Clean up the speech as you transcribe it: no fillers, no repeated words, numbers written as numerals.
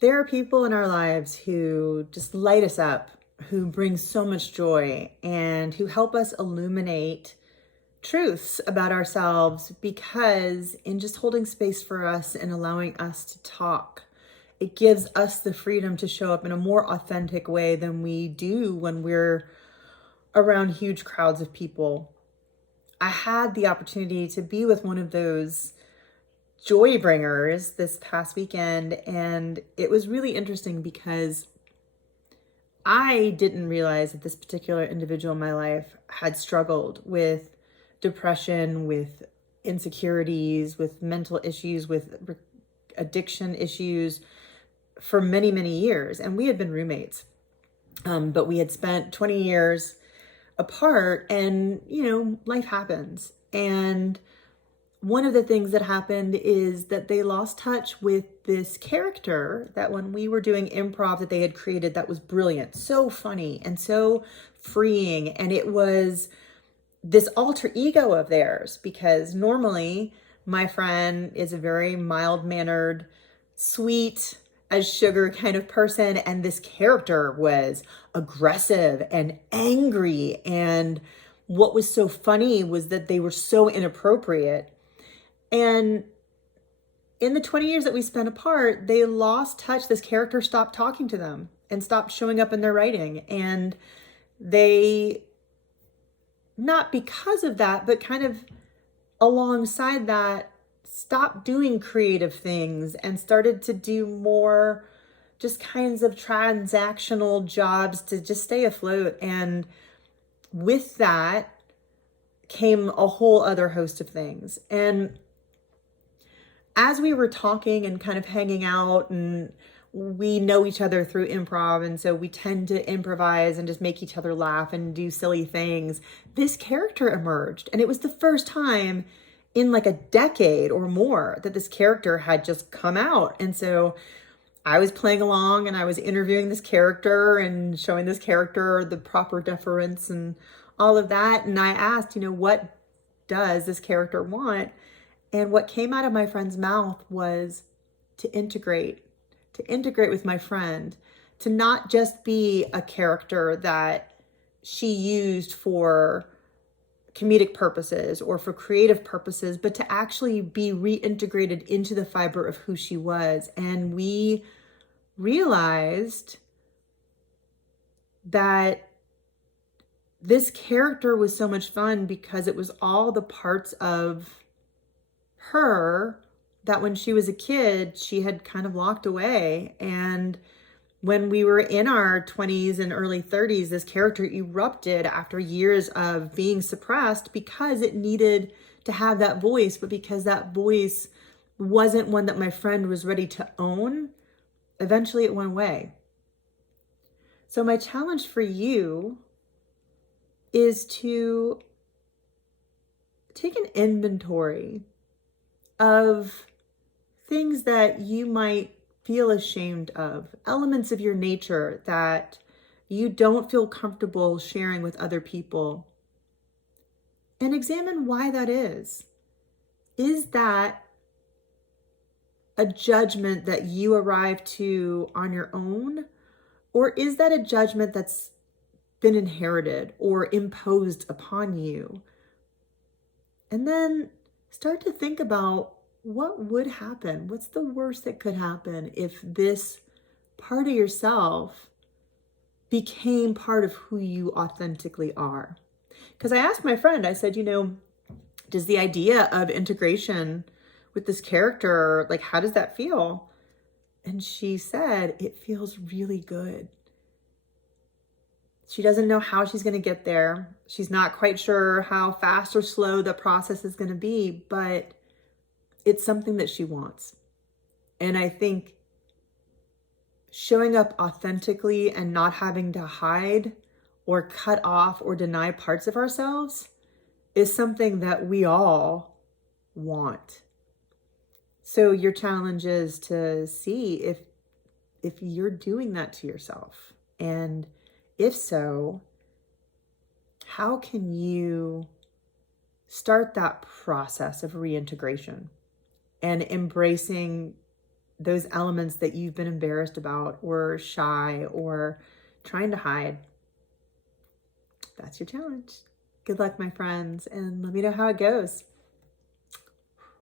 There are people in our lives who just light us up, who bring so much joy, and who help us illuminate truths about ourselves because in just holding space for us and allowing us to talk, it gives us the freedom to show up in a more authentic way than we do when we're around huge crowds of people. I had the opportunity to be with one of those joy bringers this past weekend, and it was really interesting because I didn't realize that this particular individual in my life had struggled with depression, with insecurities, with mental issues, with addiction issues for many, many years. And we had been roommates, but we had spent 20 years apart, and, life happens. And one of the things that happened is that they lost touch with this character that when we were doing improv that they had created that was brilliant, so funny and so freeing. And it was this alter ego of theirs because normally my friend is a very mild-mannered, sweet as sugar kind of person. And this character was aggressive and angry. And what was so funny was that they were so inappropriate. And in the 20 years that we spent apart, they lost touch. This character stopped talking to them and stopped showing up in their writing. And they, not because of that, but kind of alongside that, stopped doing creative things and started to do more just kinds of transactional jobs to just stay afloat. And with that came a whole other host of things. And as we were talking and kind of hanging out, and we know each other through improv, and so we tend to improvise and just make each other laugh and do silly things, this character emerged. And it was the first time in like a decade or more that this character had just come out. And so I was playing along and I was interviewing this character and showing this character the proper deference and all of that. And I asked, what does this character want? And what came out of my friend's mouth was to integrate with my friend, to not just be a character that she used for comedic purposes or for creative purposes, but to actually be reintegrated into the fiber of who she was. And we realized that this character was so much fun because it was all the parts of her that when she was a kid, she had kind of locked away. And when we were in our 20s and early 30s, this character erupted after years of being suppressed because it needed to have that voice, but because that voice wasn't one that my friend was ready to own, eventually it went away. So my challenge for you is to take an inventory of things that you might feel ashamed of, elements of your nature that you don't feel comfortable sharing with other people, and examine why that is. Is that a judgment that you arrive to on your own? Or is that a judgment that's been inherited or imposed upon you? And then start to think about what would happen. What's the worst that could happen if this part of yourself became part of who you authentically are? Because I asked my friend, I said, does the idea of integration with this character, like, how does that feel? And she said, it feels really good. She doesn't know how she's going to get there. She's not quite sure how fast or slow the process is going to be, but it's something that she wants. And I think showing up authentically and not having to hide or cut off or deny parts of ourselves is something that we all want. So your challenge is to see if you're doing that to yourself. And if so, how can you start that process of reintegration and embracing those elements that you've been embarrassed about or shy or trying to hide. That's your challenge. Good luck, my friends, and let me know how it goes.